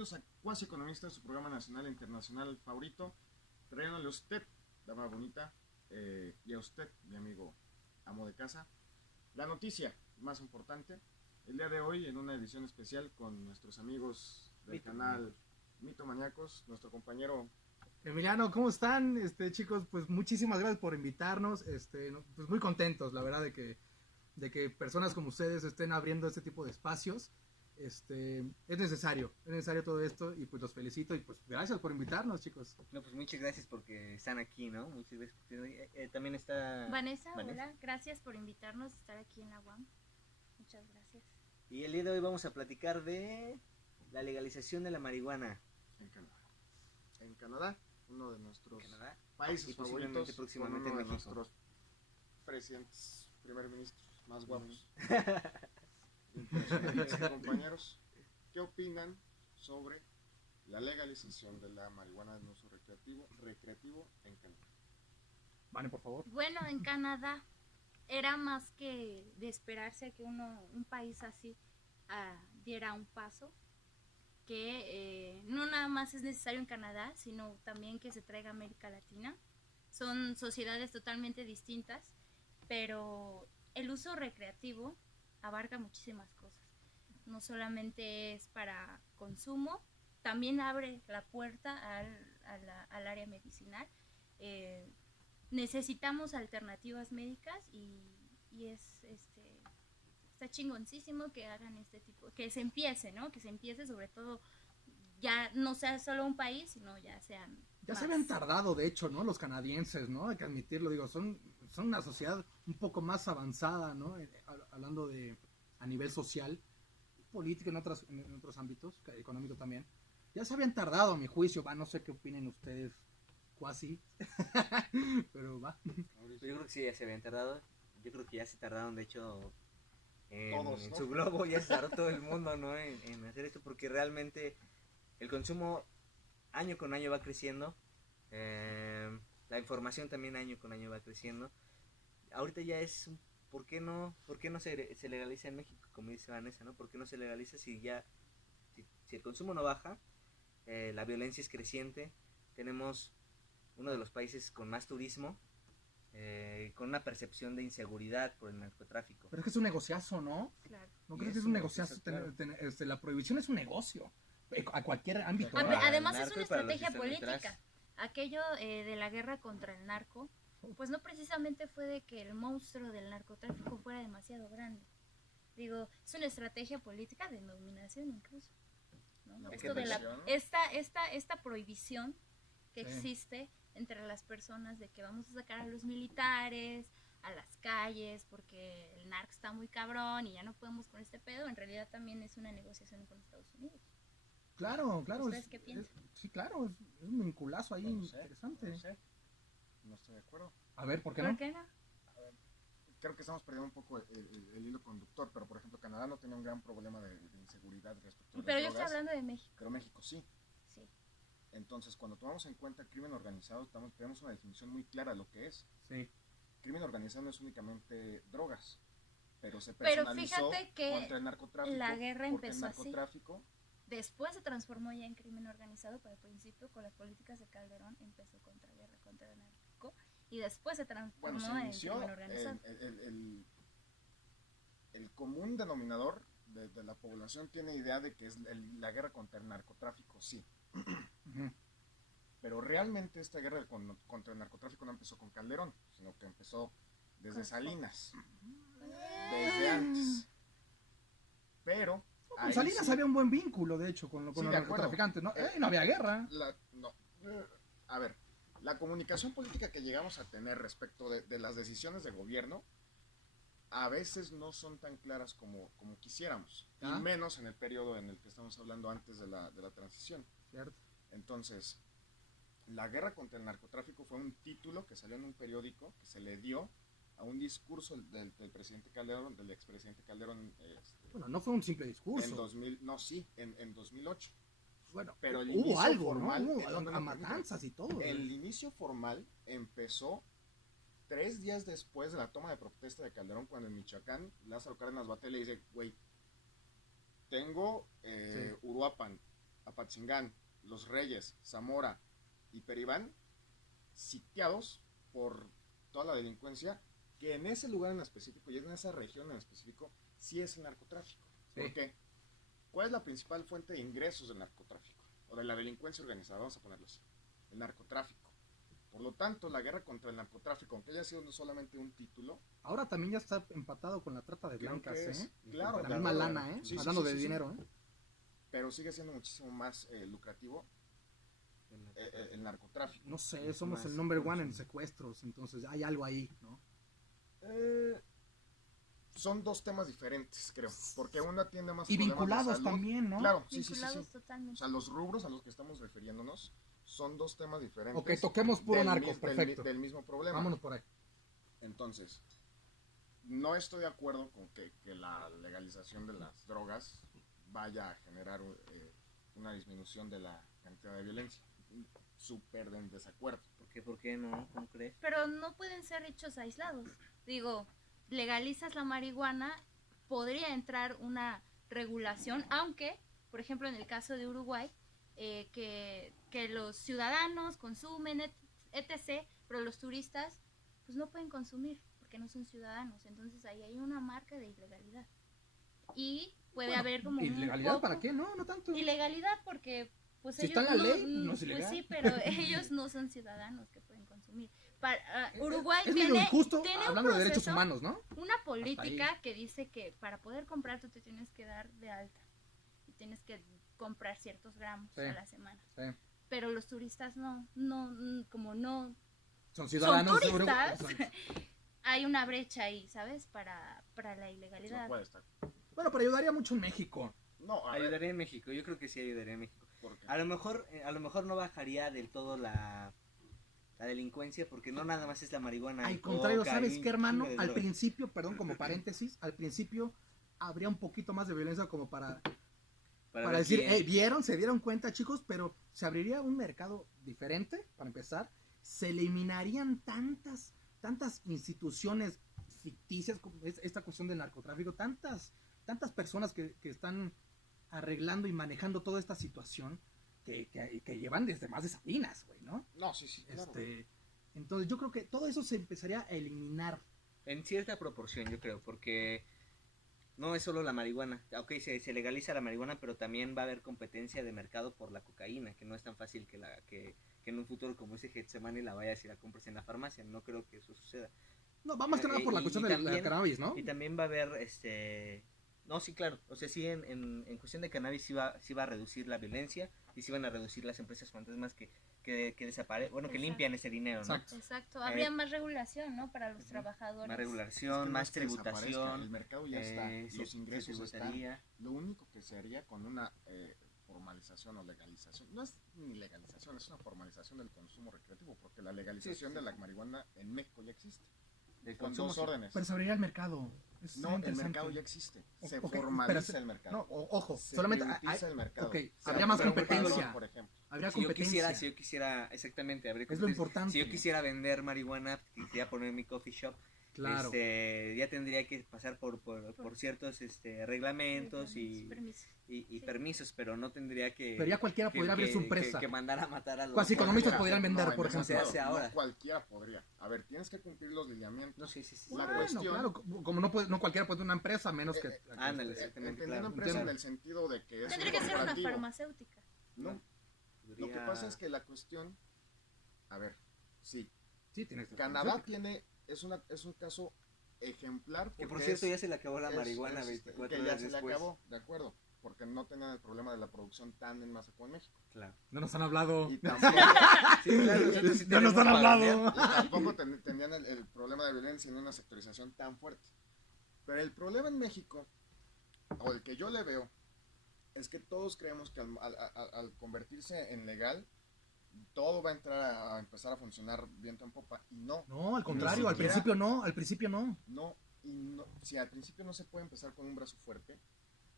Bienvenidos a Cuasi Economista, su programa nacional e internacional favorito, trayéndole a usted, dama bonita, y a usted, mi amigo amo de casa, la noticia más importante. El día de hoy, en una edición especial con nuestros amigos del canal Mitomaníacos, nuestro compañero Emiliano, ¿cómo están? Chicos, pues muchísimas gracias por invitarnos. Pues muy contentos, la verdad, de que personas como ustedes estén abriendo este tipo de espacios. Es necesario todo esto y pues los felicito y pues gracias por invitarnos, chicos. No, pues muchas gracias porque están aquí, ¿no? Muchas gracias. También está Vanessa, hola, gracias por invitarnos a estar aquí en la UAM. Muchas gracias. Y el día de hoy vamos a platicar de la legalización de la marihuana en Canadá. En Canadá, uno de nuestros países y favoritos, próximamente uno en de México. nuestros presidentes, primer ministros más guapos. Compañeros, ¿qué opinan sobre la legalización de la marihuana de uso recreativo en Canadá? Vale, por favor. Bueno, en Canadá era más que de esperarse que un país así diera un paso, que no nada más es necesario en Canadá, sino también que se traiga a América Latina. Son sociedades totalmente distintas, pero el uso recreativo abarca muchísimas cosas. No solamente es para consumo, también abre la puerta al área medicinal. Necesitamos alternativas médicas y está chingoncísimo que hagan este tipo, que se empiece, ¿no? Que se empiece, sobre todo, ya no sea solo un país, sino ya sean Ya más. se habían tardado, de hecho, ¿no? Los canadienses, ¿no? Hay que admitirlo, digo, son una sociedad un poco más avanzada, ¿no? Hablando de a nivel social, político, en otros ámbitos, económico también. Ya se habían tardado, a mi juicio, no sé qué opinen ustedes, cuasi, pero va. Yo creo que sí, ya se habían tardado. Yo creo que ya se tardaron, de hecho, Todos, en ¿no? su globo, ya se tardó todo el mundo, ¿no? En hacer esto, porque realmente el consumo año con año va creciendo. La información también año con año va creciendo. Ahorita ya es, ¿por qué no se legaliza en México? Como dice Vanessa, ¿no? ¿Por qué no se legaliza si el consumo no baja? La violencia es creciente. Tenemos uno de los países con más turismo, con una percepción de inseguridad por el narcotráfico. Pero es que es un negociazo, ¿no? Claro. ¿No crees que es un negociazo? Claro. La prohibición es un negocio, a cualquier ámbito. Además es narco una y para los que estrategia están política. detrás. Aquello de la guerra contra el narco, pues no precisamente fue de que el monstruo del narcotráfico fuera demasiado grande. Digo, es una estrategia política de dominación incluso, ¿no? Esto de esta prohibición que existe entre las personas de que vamos a sacar a los militares a las calles porque el narco está muy cabrón y ya no podemos con este pedo, en realidad también es una negociación con Estados Unidos. Claro. ¿Ustedes qué piensan? Sí, claro, es un vinculazo ahí interesante. No estoy de acuerdo. A ver, ¿por qué ¿Por no? qué no? Creo que estamos perdiendo un poco el hilo conductor, pero por ejemplo Canadá no tenía un gran problema de inseguridad respecto a las Pero yo drogas, estoy hablando de México. pero México sí. Sí. Entonces, cuando tomamos en cuenta el crimen organizado, tenemos una definición muy clara de lo que es. Sí. Crimen organizado no es únicamente drogas, pero se personalizó fíjate que contra el narcotráfico. la guerra porque empezó el narcotráfico, Después se transformó ya en crimen organizado, pero al principio con las políticas de Calderón empezó contra el narco y después se transformó en crimen organizado. El común denominador de la población tiene idea de que es la guerra contra el narcotráfico, sí. Pero realmente esta guerra contra el narcotráfico no empezó con Calderón, sino que empezó desde Salinas, desde antes. Pero Con Salinas había un buen vínculo, de hecho, con los narcotraficantes, ¿no? No había guerra. A ver, la comunicación política que llegamos a tener respecto de las decisiones de gobierno a veces no son tan claras como quisiéramos, y menos en el periodo en el que estamos hablando antes de la transición. Cierto. Entonces, la guerra contra el narcotráfico fue un título que salió en un periódico que se le dio a un discurso del presidente Calderón, del expresidente Calderón. Bueno, no fue un simple discurso. En 2008. Bueno, pero hubo algo, formal, ¿no? Hubo matanzas y todo. El inicio formal empezó 3 días después de la toma de protesta de Calderón, cuando en Michoacán Lázaro Cárdenas Batel le dice, güey, tengo Uruapan, a Apatzingán, Los Reyes, Zamora y Peribán, sitiados por toda la delincuencia, que en ese lugar en específico y en esa región en específico sí es el narcotráfico. Sí. ¿Por qué? ¿Cuál es la principal fuente de ingresos del narcotráfico? O de la delincuencia organizada, vamos a ponerlo así. El narcotráfico. Por lo tanto, la guerra contra el narcotráfico, aunque haya sido solamente un título, Ahora también ya está empatado con la trata de creo blancas, que es, ¿eh? claro, La de misma acuerdo. lana, ¿eh? Sí, sí, Hablando sí, de sí, sí. dinero, ¿eh? Pero sigue siendo muchísimo más lucrativo el narcotráfico. No sé, Es somos más el number one en consumo. secuestros, entonces hay algo ahí, ¿no? Son dos temas diferentes, creo, porque uno atiende más Y problemas de vinculados salud. también, ¿no? Claro, sí, sí, sí, Vinculados sí. totalmente. O sea, los rubros a los que estamos refiriéndonos son dos temas diferentes. Ok, toquemos puro del narco, mis- del perfecto. del mismo problema. Vámonos por ahí. Entonces, no estoy de acuerdo con que la legalización de las drogas vaya a generar una disminución de la cantidad de violencia. Súper en desacuerdo. ¿Por qué no? ¿Cómo crees? Pero no pueden ser hechos aislados. Digo, legalizas la marihuana, podría entrar una regulación, aunque, por ejemplo, en el caso de Uruguay, que los ciudadanos consumen, etc., pero los turistas, pues no pueden consumir, porque no son ciudadanos. Entonces ahí hay una marca de ilegalidad. Y puede Bueno, haber como un ¿ilegalidad poco- para qué? No, no tanto. Ilegalidad porque pues Si ellos está en la ley, no es ilegal. pues sí, pero ellos no son ciudadanos que pueden consumir. Uruguay es medio tiene, injusto tiene un hablando de derechos proceso, humanos, ¿no? una política que dice que para poder comprar tú te tienes que dar de alta y tienes que comprar ciertos gramos Sí. a la semana. Sí. Pero los turistas no, como no Son ciudadanos son de Uruguay. turistas, hay una brecha ahí, ¿sabes? Para la No ilegalidad. puede estar. Bueno, pero ayudaría mucho en México. No, a ver, Ayudaría en México, yo creo que sí ayudaría en México. porque A lo mejor no bajaría del todo la delincuencia, porque no nada más es la marihuana. hay Al contrario, coca, ¿sabes hay un qué, hermano? chingo de Al drogas. principio, perdón, como paréntesis, al principio habría un poquito más de violencia como para Para decir, ver quién- hey, ¿vieron? ¿Se dieron cuenta, chicos? Pero se abriría un mercado diferente, para empezar. Se eliminarían tantas instituciones ficticias, como esta cuestión del narcotráfico, tantas personas que están arreglando y manejando toda esta situación que llevan desde más de Sabinas, güey, ¿no? no, sí, sí, claro. Entonces yo creo que todo eso se empezaría a eliminar. En cierta proporción, yo creo, porque no es solo la marihuana. Ok, se legaliza la marihuana, pero también va a haber competencia de mercado por la cocaína, que no es tan fácil que en un futuro como ese Getsemani la vayas y la compres en la farmacia. No creo que eso suceda. No, va más que nada por la Y cuestión del también- cannabis, ¿no? Y también va a haber, no, sí, claro, o sea, sí, en cuestión de cannabis sí va a reducir la violencia y sí van a reducir las empresas fantasmas que desaparecen, bueno, que Exacto. limpian ese dinero, ¿no? Exacto. Exacto, habría más regulación, ¿no? Para los trabajadores. Más Es que regulación, no más es que desaparezca, tributación. el mercado ya está, los ingresos están. tributaría. Lo único que se haría con una formalización o legalización, no es ni legalización, es una formalización del consumo recreativo, porque la legalización de la marihuana en México ya existe, Del con consumo, dos sí. órdenes. Pero se abriría el mercado. Eso No, sería el interesante. mercado ya existe, se Ok, formaliza pero el mercado. No, ojo, Se solamente privatiza el mercado. ok, Se habría abre más un competencia. padrón, por ejemplo. Habría Si yo competencia. quisiera, exactamente, habría Es lo competencia. importante. Si yo quisiera vender marihuana, quisiera poner mi coffee shop, Claro. ya tendría que pasar por ciertos reglamentos Permiso. y Sí. permisos, pero no tendría que... Pero ya cualquiera podría abrir su empresa. Que mandar a matar a los... Cuasi economistas Cualquiera. podrían vender, No, por en ese ejemplo. Se hace sentido, ahora. no cualquiera podría. A ver, tienes que cumplir los lineamientos. No, sí, sí, sí. La Bueno, cuestión- claro, como no cualquiera puede tener una empresa, menos que... Ándale, exactamente, Entendiendo claro. empresa Entiendo. en el sentido de que es Tendría un que ser una corporativo. farmacéutica. No, lo que Podría- pasa es que la cuestión, a ver, sí, Sí, tienes Canadá es un caso ejemplar Que por porque cierto es- ya se le acabó la es- marihuana es- 24 que ya horas se le después. acabó, de acuerdo, porque no tenían el problema de la producción tan en masa como en México. Claro. No nos han hablado. Y tampoco, Sí, claro, nosotros sí Ya nos tenemos han para hablado. vender. y tampoco tenían el problema de violencia en una sectorización tan fuerte. Pero el problema en México, o el que yo le veo, es que todos creemos que al convertirse en legal, todo va a entrar a empezar a funcionar viento en popa. Y no, No, al contrario, al siquiera- principio no, al principio no. no, y no. Si al principio no se puede empezar con un brazo fuerte,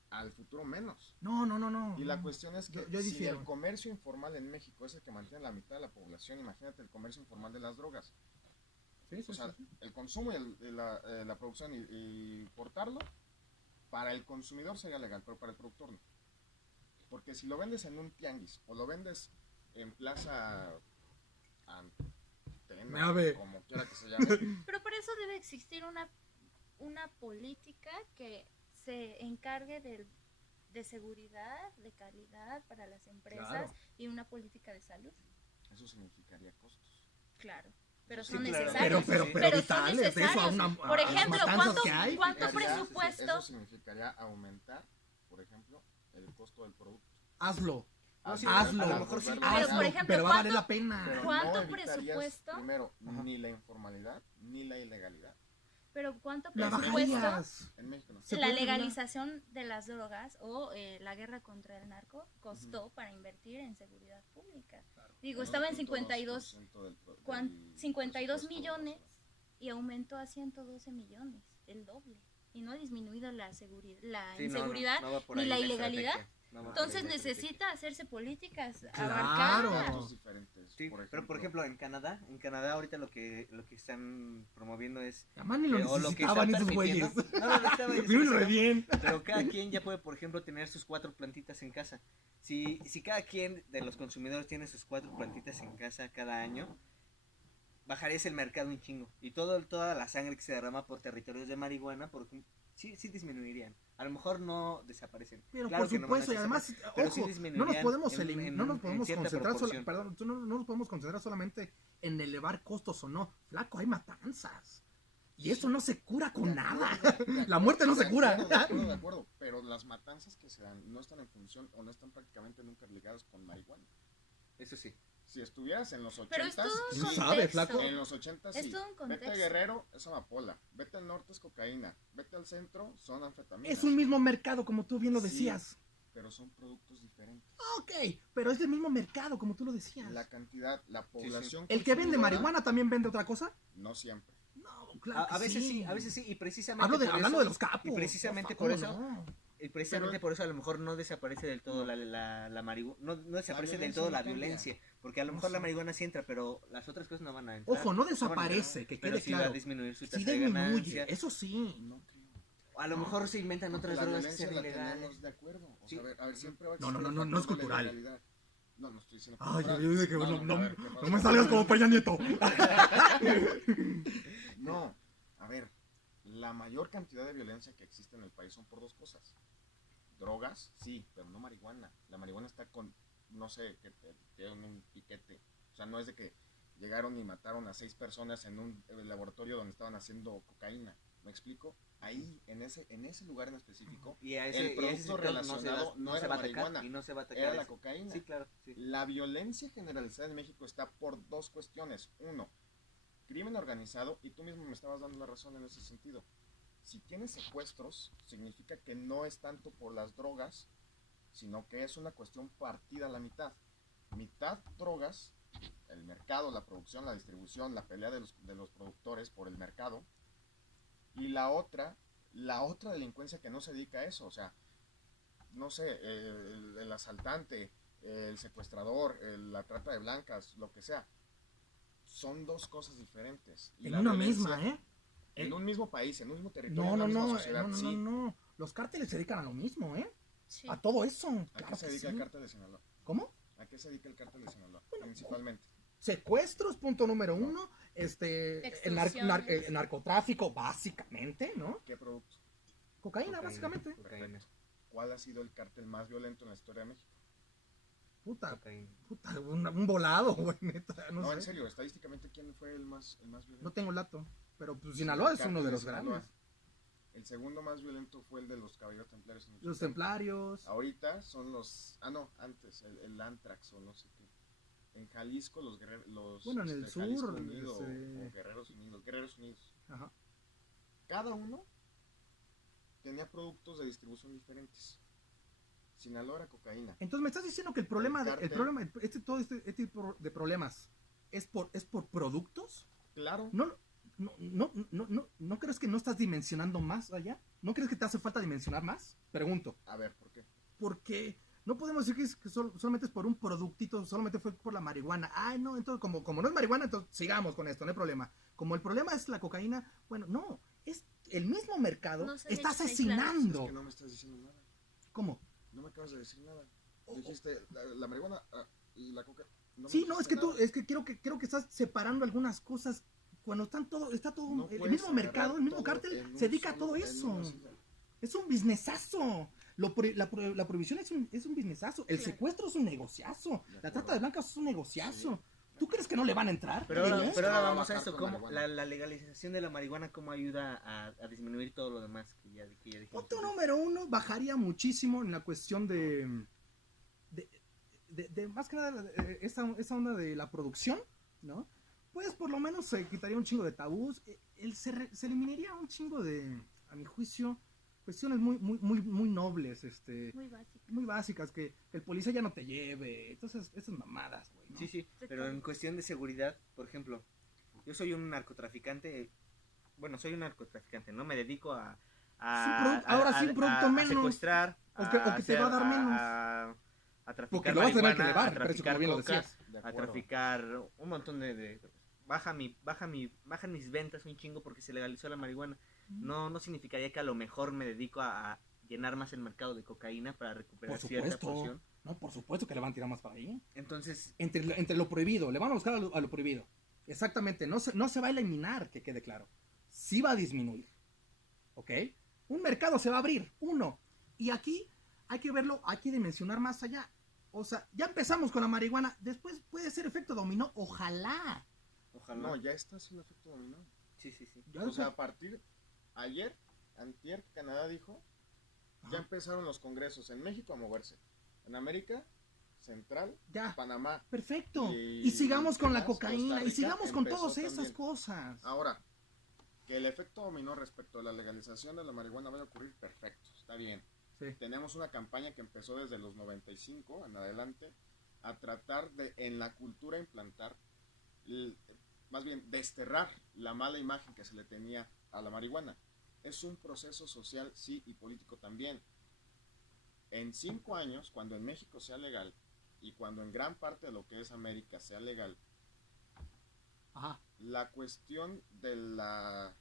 al futuro menos. No, no, no, no. Y la cuestión es que Yo si difiero. el comercio informal en México es el que mantiene la mitad de la población, imagínate el comercio informal de las drogas. Sí, sí, O sea, sí, sí. el consumo y la producción y portarlo, para el consumidor sería legal, pero para el productor no. Porque si lo vendes en un tianguis o lo vendes en Plaza Antena, Ave. como quiera que se llame, Pero por eso debe existir una política que se encargue de seguridad, de calidad para las empresas Claro. y una política de salud. eso significaría costos. Claro, pero Sí, son claro. necesarios. Pero Pero son vitales, eso a necesarios. una, Por a las ejemplo, matanzas que hay. ¿cuánto Eso presupuesto? Eso significaría aumentar, por ejemplo, el costo del producto. Hazlo. No, sí, Hazlo. a lo mejor sí. Volverlo Pero, Hazlo, por ejemplo, pero va a valer ¿cuánto- la pena. Pero ¿Cuánto no evitarías, presupuesto? primero, Ajá. ni la informalidad, ni la ilegalidad. Pero ¿cuánto La presupuesto? bajarías. En México no. Se La puede regular. legalización de las drogas o la guerra contra el narco costó para invertir en seguridad pública. Digo, estaba en 52, 52 millones y aumentó a 112 millones, el doble. Y no ha disminuido la seguridad, la Sí, inseguridad no va por ni ahí la la ilegalidad. estrategia. No va por Entonces ahí la estrategia. necesita hacerse políticas Claro. abarcadas. diferentes. Sí, pero por ejemplo en Canadá ahorita lo que están promoviendo es Además ni lo o lo que necesitaban están esos güeyes. permitiendo. No lo necesitaban, Viven pero- re bien. Pero cada quien ya puede, por ejemplo, tener sus 4 plantitas en casa. Si cada quien de los consumidores tiene sus 4 plantitas en casa cada año, bajarías el mercado un chingo. Y toda la sangre que se derrama por territorios de marihuana, sí disminuirían. A lo mejor no desaparecen. Pero Claro por que no van a supuesto, y además, desaparecer, pero sí ojo, disminuirían no nos podemos, en no nos podemos cierta concentrar proporción. no nos podemos concentrar solamente en elevar costos o no. Flaco, hay matanzas. Y eso no se cura con nada. La muerte no se cura. De acuerdo, pero las matanzas que se dan no están en función o no están prácticamente nunca ligadas con marihuana. Eso sí. Si estuvieras en los 80s, Pero es todo un No sí. sabe, contexto. flaco. En los 80 Es sí. todo un Vete a contexto. Guerrero, es amapola. Vete al norte, es cocaína. Vete al centro, son anfetaminas. Es un mismo mercado, como tú bien lo Sí. decías. Pero son productos diferentes. Ok, pero es el mismo mercado, como tú lo decías. La cantidad, la población. ¿El que vende consumidora, marihuana también vende otra cosa? No siempre. No, claro. A que veces sí. sí, a veces sí. Y precisamente Hablando por de eso- los capos. Y precisamente Por por favor, eso. no. Y precisamente por eso a lo mejor no desaparece del todo la marihuana, no desaparece del todo violencia la no cambia. violencia, porque a lo No mejor la sé. marihuana sí entra, pero las otras cosas no van a entrar. Ojo, no van a desaparece, entrar, que pero quede sí va claro. a disminuir su tasa Sí de disminuye, ganancia. eso sí. No creo. A lo mejor se inventan Porque otras la drogas que violencia sean la ilegales. tenemos de acuerdo. O Sí. sea, a ver, siempre va a No, existir no, el no, no es factor de cultural. legalidad. No, no estoy diciendo Ay, cultural. yo dije que a ver, ¿qué no pasa? me salgas como Peña Nieto. No, a ver, la mayor cantidad de violencia que existe en el país son por dos cosas. Drogas, sí, pero no marihuana. La marihuana está con, no sé, que tienen un piquete. O sea, no es de que llegaron y mataron a 6 personas en un laboratorio donde estaban haciendo cocaína. ¿Me explico? Ahí, en ese lugar en específico, Y a el ese producto sector relacionado no se era va a atacar marihuana, y no se va a atacar era la eso. cocaína. Sí, claro, sí. La violencia generalizada en México está por dos cuestiones. Uno, crimen organizado, y tú mismo me estabas dando la razón en ese sentido. Si tienes secuestros, significa que no es tanto por las drogas, sino que es una cuestión partida a la mitad. Mitad drogas, el mercado, la producción, la distribución, la pelea de los productores por el mercado, y la otra delincuencia que no se dedica a eso, o sea, no sé, el asaltante, el secuestrador, la trata de blancas, lo que sea, son dos cosas diferentes. Y En la una violencia- misma, ¿eh? En un mismo país, en un mismo territorio, No, en no, una no, misma sociedad, sí. no. Los cárteles se dedican a lo mismo, ¿eh? Sí. A todo eso. ¿A Claro qué se que dedica sí. el cártel de Sinaloa? ¿Cómo? ¿A qué se dedica el cártel de Sinaloa? Principalmente. Secuestros, punto número 1. El Extorsiones. narcotráfico, básicamente, ¿no? ¿Qué producto? Cocaína, básicamente. Cocaína. ¿Cuál ha sido el cártel más violento en la historia de México? Puta, Cocaína. un volado, güey, neta. No, No, sé. en serio, estadísticamente, ¿quién fue el más violento? No tengo el dato. Pero pues, Sinaloa El es cártel uno de los Sinaloa. grandes. El segundo más violento fue el de los caballeros templarios. en Los Michoacán. templarios. Ahorita son los... Ah, no, antes, el Antrax o no sé qué. En Jalisco, los guerreros... Bueno, en el Jalisco sur, Unido, ese- o Guerreros Unidos. Ajá. Cada uno tenía productos de distribución diferentes. Sinaloa era cocaína. Entonces me estás diciendo que el problema, todo este tipo de problemas es por productos. Claro. ¿No crees que no estás dimensionando más allá? ¿No crees que te hace falta dimensionar más? Pregunto. A ver, ¿por qué? Porque no podemos decir que solamente es por un productito, solamente fue por la marihuana. Ay, no, entonces como no es marihuana, entonces sigamos con esto, no hay problema. Como el problema es la cocaína, bueno, no, es el mismo mercado No se está deja Es asesinando. que no me estás diciendo nada. ¿Cómo? No me acabas de decir nada. Dijiste la marihuana y la coca. Sí, no, es que creo que estás separando algunas cosas cuando está todo, No el puedes mismo mercado, el mismo todo cártel en un se dedica a solo- todo en eso. una silla. Es un businessazo. La prohibición es un businessazo. El Claro. secuestro es un negociazo. De La acuerdo. trata de blancas es un negociazo. ¿Tú crees que no le van a entrar? Pero ¿De ahora, verdad? pero ahora Va a vamos a bajar esto, con ¿cómo marihuana. la legalización de la marihuana cómo ayuda a disminuir todo lo demás que ya dijimos? Punto número uno, bajaría muchísimo en la cuestión de más que nada esa onda de la producción, ¿no? Pues por lo menos se quitaría un chingo de tabús, se eliminaría un chingo a mi juicio, cuestiones muy nobles, Muy básico. muy básicas, que el policía ya no te lleve, entonces esas mamadas, güey, ¿no? Sí, sí, De pero todo. en cuestión de seguridad, por ejemplo, yo soy un narcotraficante, bueno, soy un narcotraficante, no me dedico a Ahora sí, un producto menos. secuestrar, O que te va a dar menos. a traficar Porque lo vas a tener que marihuana, elevar, a el precio, traficar como bien lo coca, decías. De a acuerdo. traficar un montón bajan mis ventas un chingo porque se legalizó la marihuana. No significaría que a lo mejor me dedico a llenar más el mercado de cocaína para recuperar Por cierta supuesto, porción. no, por supuesto que le van a tirar más para ahí. Entonces, Entre lo prohibido, le van a buscar a lo prohibido. Exactamente, no se va a eliminar, que quede claro. Sí va a disminuir. ¿Ok? Un mercado se va a abrir, uno. Y aquí hay que verlo, hay que dimensionar más allá. O sea, ya empezamos con la marihuana, después puede ser efecto dominó, ojalá. ojalá. No, ya está haciendo efecto dominó. Sí. Ya O lo sea, sé. a partir ayer, antier, Canadá dijo, Ajá. ya empezaron los congresos en México a moverse. En América Central, Ya. Panamá. Perfecto. Y Y sigamos con la más, cocaína, Costa y Rica sigamos con empezó todas esas también. cosas. Ahora, que el efecto dominó respecto a la legalización de la marihuana vaya a ocurrir, perfecto, está bien. Sí. Tenemos una campaña que empezó desde los 95 en adelante a tratar de en la cultura implantar, más bien desterrar la mala imagen que se le tenía a la marihuana. Es un proceso social, sí, y político también. En 5 años, cuando en México sea legal y cuando en gran parte de lo que es América sea legal, Ajá. la cuestión de la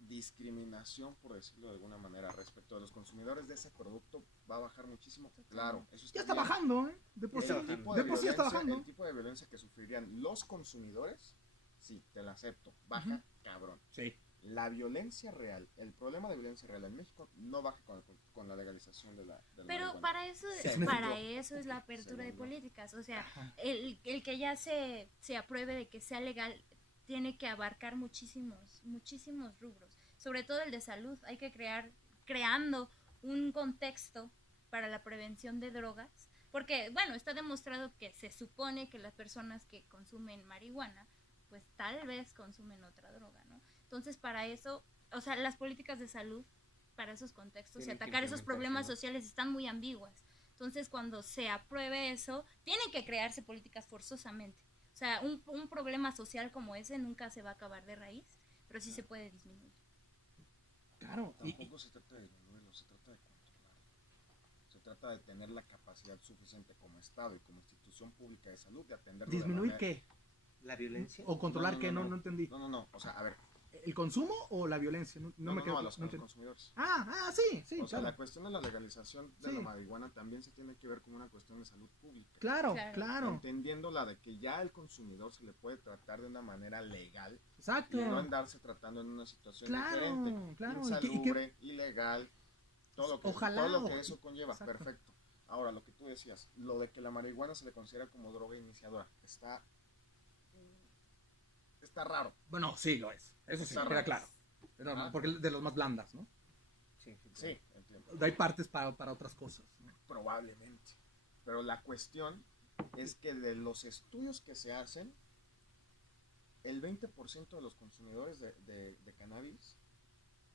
discriminación, por decirlo de alguna manera, respecto a los consumidores de ese producto va a bajar muchísimo. Claro, eso Ya está bien. bajando, ¿eh? De por sí, Está bajando. de por sí está violencia, bajando. el tipo de violencia que sufrirían los consumidores, sí, te la acepto, baja Ujú. cabrón. Sí. La violencia real, el problema de violencia real en México no baja con la legalización de la Pero marihuana. para eso, Sí. para eso es la apertura de Segundo. políticas. O sea, Ajá. el que ya se apruebe de que sea legal tiene que abarcar muchísimos rubros. Sobre todo el de salud. Hay que creando un contexto para la prevención de drogas. Porque, bueno, está demostrado que se supone que las personas que consumen marihuana, pues tal vez consumen otra droga, ¿no? Entonces, para eso, o sea, las políticas de salud para esos contextos y Tienen que atacar esos problemas implementarse, ¿no? sociales están muy ambiguas. Entonces, cuando se apruebe eso, tienen que crearse políticas forzosamente. O sea, un problema social como ese nunca se va a acabar de raíz, pero sí se puede disminuir. Claro. Tampoco se trata de disminuirlo, se trata de controlarlo. Se trata de tener la capacidad suficiente como Estado y como institución pública de salud de atenderlo. ¿Disminuir de manera... qué? La violencia. ¿O controlar qué? No entendí. No, o sea, a ver. ¿El consumo o la violencia? No me quedo. A los no entendí. consumidores. Sí, O sea, claro. la cuestión de la legalización de Sí. la marihuana también se tiene que ver como una cuestión de salud pública. Claro, Claro. claro. Entendiéndola de que ya al consumidor se le puede tratar de una manera legal Exacto. y no andarse tratando en una situación Claro, diferente, claro. insalubre, ilegal, todo Ojalá, lo que eso conlleva, exacto. perfecto. Ahora, lo que tú decías, lo de que la marihuana se le considera como droga iniciadora, está raro. Bueno, sí, lo es. Eso sí, Está queda raro. claro. Es normal, Ah. porque es de los más blandas, ¿no? Sí, entiendo. Hay partes para otras cosas, ¿no? Probablemente. Pero la cuestión es que de los estudios que se hacen, el 20% de los consumidores de cannabis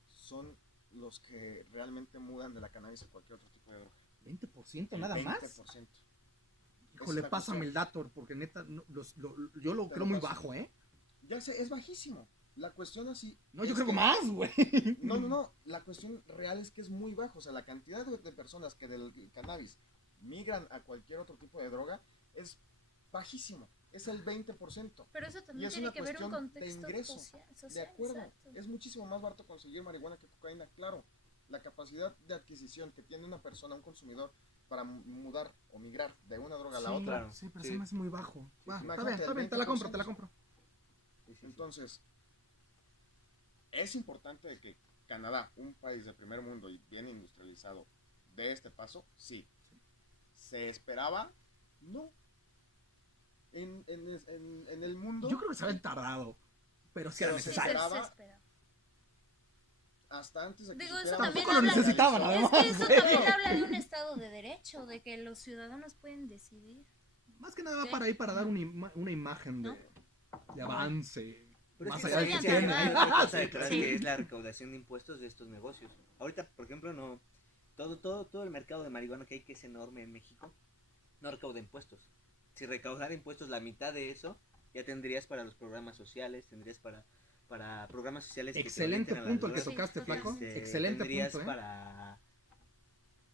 son los que realmente mudan de la cannabis a cualquier otro tipo de droga. 20% El nada más. 20%. Híjole, la pásame cuestión. el dato, porque neta, yo lo Te creo lo muy paso. bajo, ¿eh? Ya sé, es bajísimo. La cuestión así... No, yo es creo que que- más, güey. No. La cuestión real es que es muy bajo. O sea, la cantidad de personas que del cannabis migran a cualquier otro tipo de droga es bajísimo. Es el 20%. Pero eso Y también es tiene una que ver un cuestión de contexto ingreso. social, De acuerdo. exacto. Es muchísimo más barato conseguir marihuana que cocaína, claro. La capacidad de adquisición que tiene una persona, un consumidor, para mudar o migrar de una droga a la Sí, otra. sí, pero Sí. se me hace muy bajo. Va, imagínate, está bien, el te la compro, 20%. te la compro. Entonces, es importante de que Canadá, un país de primer mundo y bien industrializado, dé este paso, sí. ¿Se esperaba? No. En el mundo, Yo creo que se habían tardado, pero sí era Pero se Sí, se necesario. esperaba. espera. hasta antes de que Digo, se eso supiera también Tampoco lo habla- necesitaban, legalizó. además. Es que eso también habla de un estado de derecho, de que los ciudadanos pueden decidir. Más que nada va ¿Qué? para ahí, para dar una imagen ¿No? de avance. Pero Más es que allá de que sí, también tiene. hay ¿verdad? otra cosa detrás Sí. que es la recaudación de impuestos de estos negocios. Ahorita, por ejemplo, no todo el mercado de marihuana que hay, que es enorme en México, no recauda impuestos. Si recaudara impuestos la mitad de eso, ya tendrías para los programas sociales, tendrías para programas sociales que te Excelente orienten a las punto el que drogas, Sí, tocaste, Flaco. totalmente. Excelente tendrías punto, ¿eh? para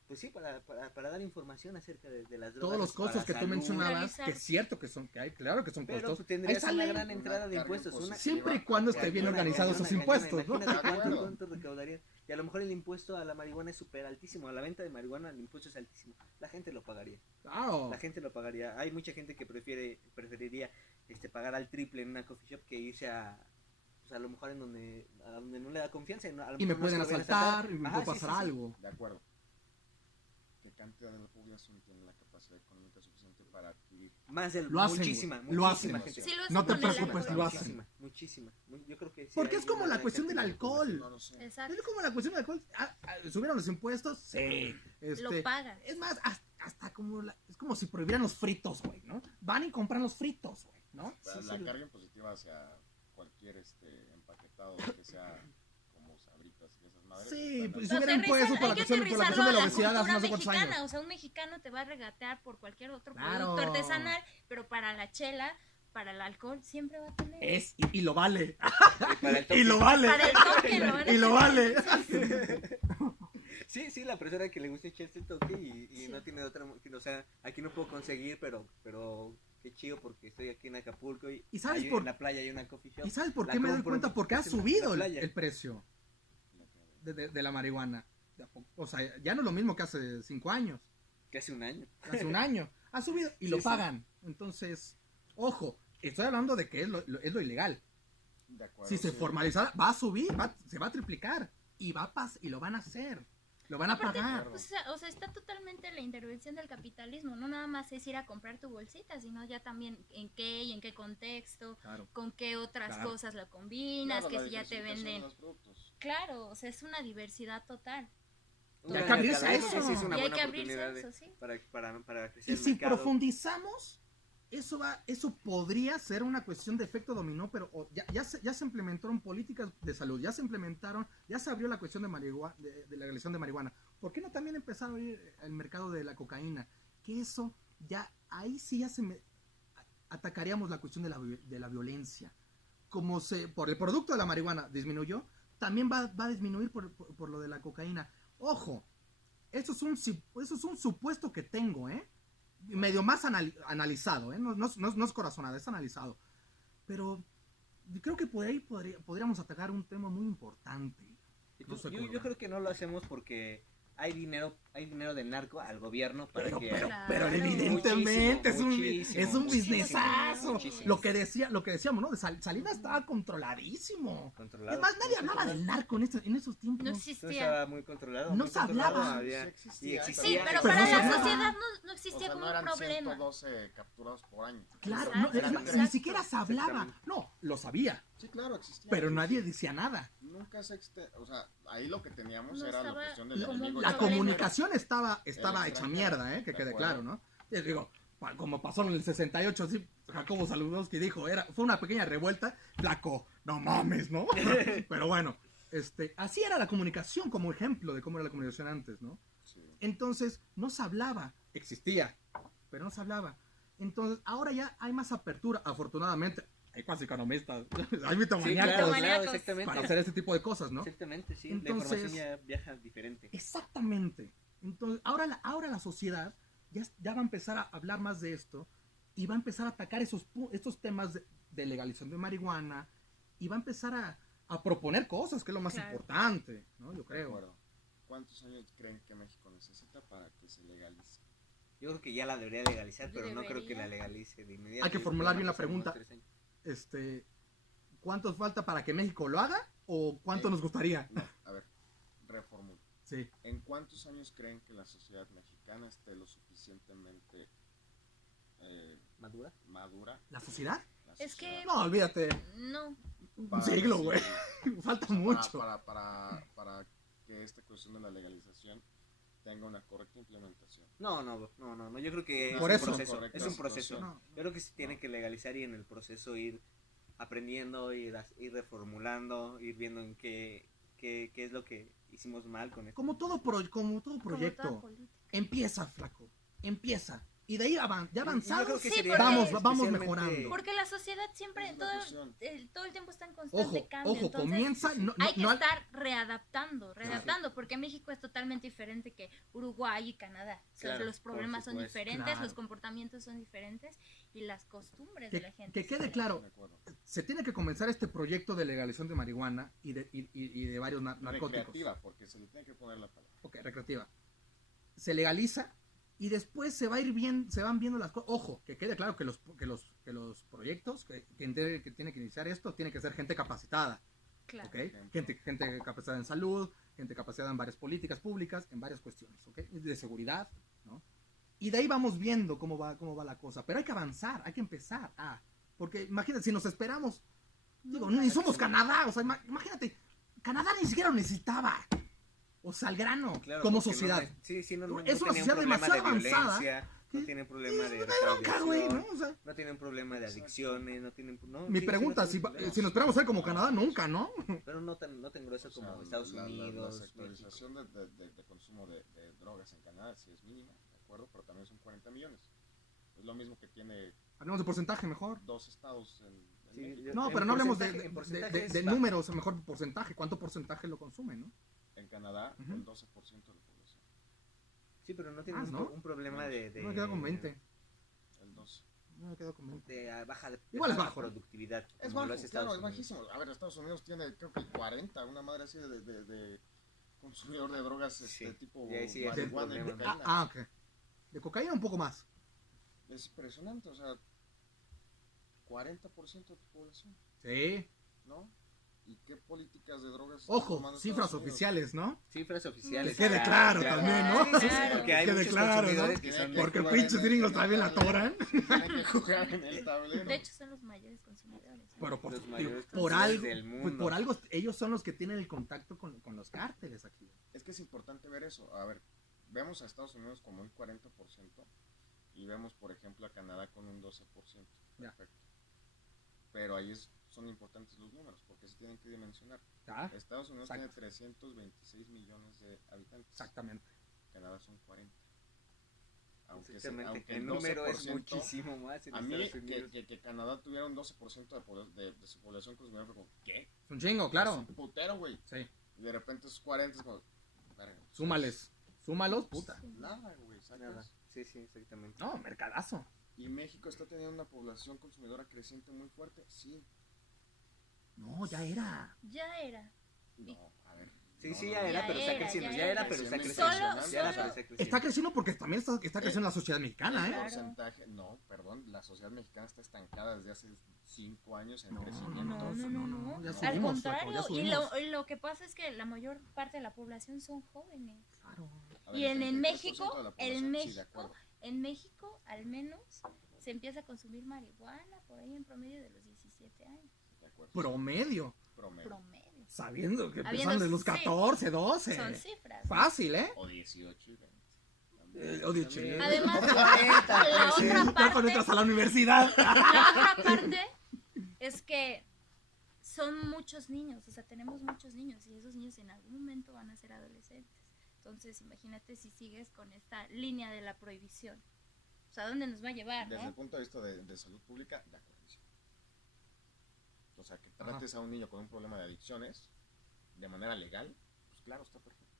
pues sí, para dar información acerca de las drogas. Todos los costos para que tú salud, mencionabas, Realizar. que es cierto que son, que hay, claro que son pero costos. pues, tendrías Ahí una sale. gran entrada de carga impuestos. impositiva. Siempre y cuando esté bien Cañona, organizados esos cañona, impuestos, ¿no? imagínate De acuerdo. cuánto recaudarían. Y a lo mejor el impuesto a la marihuana es súper altísimo. A la venta de marihuana el impuesto es altísimo. La gente lo pagaría. Claro. La gente lo pagaría. Hay mucha gente que preferiría pagar al triple en una coffee shop que irse pues, a lo mejor a donde no le da confianza. A lo Y me mejor no pueden se lo vayan a asaltar, y me Ajá, puede sí, pasar sí, sí. algo. De acuerdo. ¿Qué cantidad de la población tiene la capacidad económica suficiente para adquirir? Más del Lo hacen, muchísima, güey, lo muchísima hacen. gente. Sí lo hacen No te con el preocupes, alcohol. lo hacen. Muchísima. Yo creo que sí Porque hay es como una la gran cuestión del cantidad de población. alcohol. No lo sé. Exacto. Es como la cuestión del alcohol. ¿Subieron los impuestos? Sí. Lo pagas. Es más, hasta como es como si prohibieran los fritos, güey, ¿no? Van y compran los fritos, güey, ¿no? La carga impositiva hacia cualquier empaquetado que sea como Sabritas y esas madres. Sí, están pues altas. si hubieran impuestos por la Hay que cuestión de la aterrizarlo a la obesidad hace cultura no sé cuántos mexicana. años. O sea, un mexicano te va a regatear por cualquier otro Claro. producto artesanal, pero para la chela, para el alcohol, siempre va a tener. Y lo vale. Y para el Y lo toque. vale. Para el toque lo van a Y lo tener. vale. Sí, la persona que le gusta echarse el toque y Sí. no tiene otra, o sea, aquí no puedo conseguir, pero qué chido porque estoy aquí en Acapulco y ¿Y sabes ahí por- en la playa hay una coffee shop. ¿Y sabes por La qué me doy compro cuenta? en- Porque ha en la subido playa. el precio de la marihuana. De a poco. O sea, ya no es lo mismo que hace 5 años, Que hace un año. hace un año. Ha subido y lo Sí, sí. pagan. Entonces, ojo, estoy hablando de que es lo ilegal. De acuerdo, Si se sí. formalizara, va a subir, se va a triplicar. Y y lo van a hacer. Lo van a Aparte, pagar. pues, o sea, está totalmente la intervención del capitalismo. No nada más es ir a comprar tu bolsita, sino ya también en qué y en qué contexto, Claro. con qué otras Claro. cosas lo combinas, Claro, que la si ya te diversificación de venden. los productos. Claro, o sea, es una diversidad total. Y hay que abrirse a Cada vez eso. sí es una Y hay buena que abrirse a oportunidad eso, sí. para crecer Y el si mercado. profundizamos, eso podría ser una cuestión de efecto dominó, pero ya se implementaron políticas de salud, ya se abrió la cuestión de de legalización de marihuana. ¿Por qué no también empezar a abrir el mercado de la cocaína? Que eso ahí sí atacaríamos la cuestión de la violencia. Como por el producto de la marihuana disminuyó, también va a disminuir por lo de la cocaína. Ojo, eso es un supuesto que tengo, medio más analizado, no es corazonada, es analizado. Pero creo que por ahí podríamos atacar un tema muy importante. Y No sé yo cómo. creo que no lo hacemos porque hay dinero del narco al gobierno para Pero, que... pero, Claro. pero evidentemente Muchísimo, es un muchísimo, businessazo. muchísimo. Lo que decíamos, ¿no? Salinas estaba controladísimo. Controlado. Es más, nadie hablaba del narco en esos tiempos. No No existía. estaba muy controlado. No muy se controlado, hablaba. había- Sí existía, y existía. Sí, pero Pero para no se la hablaba. sociedad no O existía sea, como no un eran problema. 112 capturados por año. Claro, Exacto, es más, ni exacto. siquiera se hablaba. Exactamente. No, lo sabía, Sí, claro, existía. pero nadie decía nada. Nunca o sea, ahí lo que teníamos No era la estaba cuestión del como enemigo. un La problema. comunicación estaba El hecha extranjero, mierda, que de quede acuerdo. claro, ¿no? Y digo, como pasó en el 68, sí, Jacobo Saludowski dijo, fue una pequeña revuelta, flaco, no mames, ¿no? Pero bueno, así era la comunicación como ejemplo de cómo era la comunicación antes, ¿no? Sí. Entonces, no se hablaba, existía, pero no se hablaba. Entonces, ahora ya hay más apertura, afortunadamente. Hay cuasi economistas, hay Sí, mitomaníacos claro, Maníacos. exactamente. para hacer este tipo de cosas, ¿no? Exactamente, sí. Entonces- la información ya viaja diferente. Exactamente. Entonces, ahora la sociedad ya va a empezar a hablar más de esto y va a empezar a atacar estos temas de legalización de marihuana y va a empezar a proponer cosas, que es lo más Claro. importante, ¿no? Yo De creo. acuerdo. ¿Cuántos años creen que México necesita para que se legalice? Yo creo que ya la debería legalizar, pero no creo que Debería. la legalice de inmediato. Hay que Yo formular creo bien la que van a pasar pregunta. unos 3 años. ¿Cuántos falta para que México lo haga o cuánto nos gustaría? No, a ver, reformulo. Sí. ¿En cuántos años creen que la sociedad mexicana esté lo suficientemente ¿Madura? madura? ¿La sociedad? La Es que- sociedad, No, olvídate. No, Un siglo, güey. decir, Falta para- mucho. para que esta cuestión de la legalización tenga una correcta implementación. No, yo creo que Por es eso. un proceso. Correcta Es un proceso. situación. No. Yo creo que se tiene que legalizar y en el proceso ir aprendiendo, ir reformulando, ir viendo en qué es lo que hicimos mal con esto. Como todo proyecto, como toda política. empieza, flaco. Empieza. Y de ahí ya Yo creo avanzados, que Sí, sería porque- vamos especialmente- mejorando. Porque la sociedad siempre, Es la cuestión. todo el tiempo está en constante Ojo, cambio. ojo, entonces comienza. No, hay que no, estar readaptando, porque México es totalmente diferente que Uruguay y Canadá. O sea, Claro, los problemas por son supuesto. diferentes, Claro. los comportamientos son diferentes y las costumbres de la gente. que son quede diferentes. claro, De acuerdo. se tiene que comenzar este proyecto de legalización de marihuana y de varios narcóticos. Recreativa, porque se le tiene que poner la palabra. Ok, recreativa. Se legaliza y después se van viendo las cosas. Ojo, que quede claro que los proyectos que tiene que iniciar esto tiene que ser gente capacitada. Claro. ¿Ok? Gente capacitada en salud, gente capacitada en varias políticas públicas, en varias cuestiones, ¿ok? De seguridad, ¿no? Y de ahí vamos viendo cómo va la cosa. Pero hay que avanzar, hay que empezar. Porque imagínate, si nos esperamos, digo, ni somos Canadá, o sea, imagínate, Canadá ni siquiera lo necesitaba. O sea, al grano, Claro, como porque sociedad. Sí, no Es una tiene un sociedad problema demasiado de avanzada. violencia, no tienen problema de No hay bronca, güey, ¿no? radicalización, O sea, no tienen problema de adicciones, no tienen... No, mi sí, pregunta, sí, no tienen problema. si nos esperamos ser como Canadá, nunca, ¿no? Pero no tan grueso O sea, como Estados la Unidos, sectorización de consumo de drogas en Canadá sí es mínima, ¿de acuerdo? Pero también son 40 millones. Es lo mismo que tiene Hablemos de porcentaje mejor. 2 estados en Sí, México. No, en pero no hablemos porcentaje- en porcentaje de es bajo. números, mejor porcentaje. ¿Cuánto porcentaje lo consumen, no? En Canadá, Ujú. el 12% de la población. Sí, pero no tienen Más, ¿no? un problema de No me quedo con 20. El 12. No me quedo con 20. de Igual es baja bajo. productividad. Es como lo bajo, hace Estados claro, es Unidos. bajísimo. A ver, Estados Unidos tiene, creo que el 40, una madre así de consumidor de drogas Sí, tipo y ahí sí es marihuana un y problema. cocaína. Ok. De cocaína un poco más. Es impresionante, o sea, 40% de tu población, Sí. ¿no? ¿Y qué políticas de drogas está Ojo, tomando cifras Estados Unidos? oficiales, ¿no? Cifras oficiales. Que quede claro también, ¿no? Sí, claro. Porque hay Que quede muchos claro, consumidores ¿no? que Tiene son... que Porque jugar pinches en el gringos también la tablero. atoran. Tienen que jugar en el tablero. De hecho, son los mayores consumidores. ¿no? Pero Los mayores por consumidores algo, del pues, mundo. por algo, ellos son los que tienen el contacto con los cárteles aquí. Es que es importante ver eso. A ver, vemos a Estados Unidos como un 40% y vemos, por ejemplo, a Canadá con un 12%. Ya. Perfecto. Pero ahí son importantes los números porque se tienen que dimensionar. ¿Ah? Estados Unidos Exacto. tiene 326 millones de habitantes. Exactamente. Canadá son 40. Exactamente. aunque El número es 12%, muchísimo más en A mí, Estados Unidos. que Canadá tuviera un 12% de su población consumidora, fue como, ¿qué? Es un chingo, claro. Es un putero, güey. Sí. Y de repente esos 40 es como, verga, Súmales. Súmalos, puta. Nada, güey, ¿sacas? Nada. Sí, exactamente. No, mercadazo. ¿Y México está teniendo una población consumidora creciente muy fuerte? Sí. No, ya era. Ya era. No, a ver. Sí, No, sí, no, ya no. era, Ya pero está era, creciendo. ya Ya era, era. pero está Solo- creciendo. Ya era, solo- pero está creciendo. Está creciendo porque también está creciendo la sociedad mexicana, El ¿eh? Claro. porcentaje, no, perdón, la sociedad mexicana está estancada desde hace 5 años en No, crecimiento. No. Ya Al subimos, flaco, contrario, ya y subimos. lo que pasa es que la mayor parte de la población son jóvenes. Claro. A ver, Y el en 33% de la población, sí, de acuerdo. En México, al menos, se empieza a consumir marihuana por ahí en promedio de los 17 años. De acuerdo. Promedio. Promedio. Promedio. Sabiendo que Habiendo- empiezan de los sí. 14, 12. Son cifras. ¿no? Fácil, ¿eh? O 18 y 20. O 18. Además, Como la 40, otra Ya cuando parte, entras a la universidad. la otra parte es que son muchos niños, o sea, tenemos muchos niños y esos niños en algún momento van a ser adolescentes. Entonces, imagínate si sigues con esta línea de la prohibición. O sea, ¿a dónde nos va a llevar, Desde el no? punto de vista de salud pública, de acuerdo. O sea, que trates a un niño con un problema de adicciones de manera legal, pues claro, está perfecto.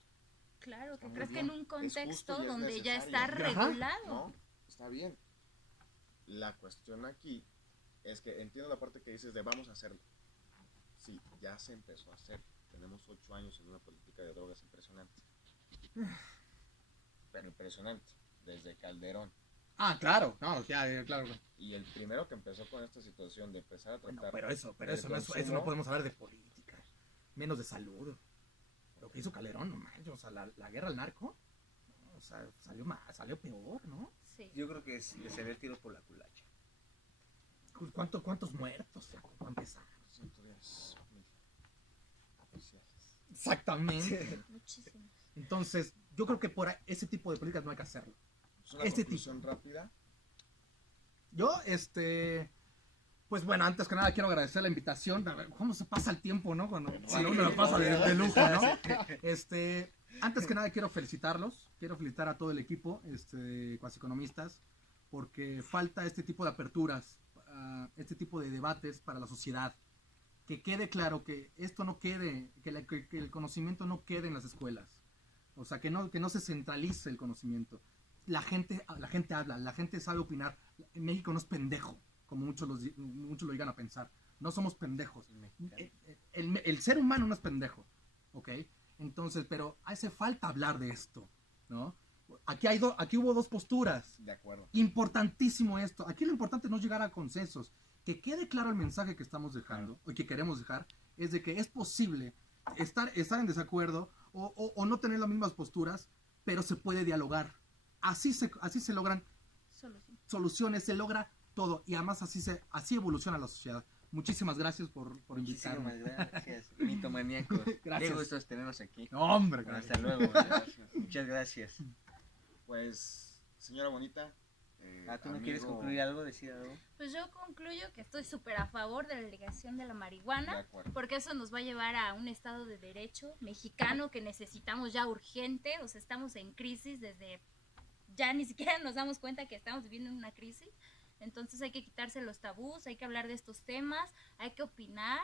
Claro, que Está muy crees que bien. en un Es contexto justo y es donde ya está necesario. Ajá. regulado. No, está bien. La cuestión aquí es que entiendo la parte que dices de vamos a hacerlo. Sí, ya se empezó a hacer. Tenemos 8 años en una política de drogas impresionante. Pero impresionante. desde Calderón. Ah, claro, no, ya, claro. Y el primero que empezó con esta situación de empezar a Bueno, tratar... pero eso el no, eso consumo, no podemos hablar de política, menos de salud. Lo que hizo Calderón, no manches, o sea, la guerra al narco, no, o sea, salió peor, ¿no? Sí. Yo creo que le salió el tiro por la culacha. ¿Cuántos muertos, flaco, para empezar? 110,000 oficiales. Exactamente. Muchísimos. Entonces, yo creo que por ese tipo de políticas no hay que hacerlo. Es una Este conclusión rápida. Yo, pues bueno, antes que nada quiero agradecer la invitación. A ver, ¿cómo se pasa el tiempo, no? Cuando uno lo pasa de lujo, ¿no? Antes que nada quiero felicitarlos. Quiero felicitar a todo el equipo, Cuasi Economistas, porque falta este tipo de aperturas, este tipo de debates para la sociedad. Que quede claro que esto no quede, que el conocimiento no quede en las escuelas. O sea, que no se centralice el conocimiento. La gente habla, la gente sabe opinar. En México no es pendejo, como muchos lo llegan a pensar. No somos pendejos. El ser humano no es pendejo, ¿ok? Entonces, pero hace falta hablar de esto, ¿no? Aquí hubo dos posturas. De acuerdo. Importantísimo esto. Aquí lo importante no es llegar a consensos. Que quede claro el mensaje que estamos dejando, o que queremos dejar, es de que es posible estar en desacuerdo o no tener las mismas posturas, pero se puede dialogar. Así se logran soluciones, se logra todo, y además así evoluciona la sociedad. Muchísimas gracias por invitarme. Muchísimas gracias, mitomaníacos. Gracias. Qué gusto tenerlos aquí. No, hombre, Hasta luego. Muchas gracias. Pues, señora bonita. ¿Tú no quieres concluir algo? ¿Decir algo? Pues yo concluyo que estoy súper a favor de la legalización de la marihuana, De acuerdo. porque eso nos va a llevar a un estado de derecho mexicano que necesitamos ya urgente. O sea, estamos en crisis ya ni siquiera nos damos cuenta que estamos viviendo en una crisis. Entonces hay que quitarse los tabús, hay que hablar de estos temas, hay que opinar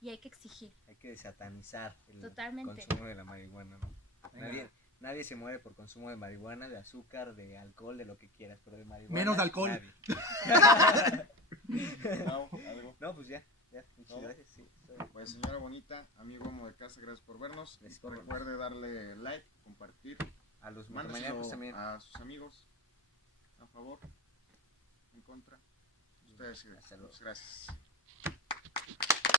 y hay que exigir. Hay que desatanizar el Totalmente. consumo de la marihuana, ¿no? Nadie se muere por consumo de marihuana, de azúcar, de alcohol, de lo que quieras, pero de marihuana. Menos de alcohol. Nadie. No, algo. No, pues ya. Muchas ¿No? gracias. Sí, está bien. Pues, señora bonita, amigo amo de casa, gracias por vernos. Gracias por vernos. Recuerde darle like, compartir, A los mándeselo mitomaníacos también. a sus amigos. A favor, en contra. Ustedes deciden. Hasta luego. Gracias.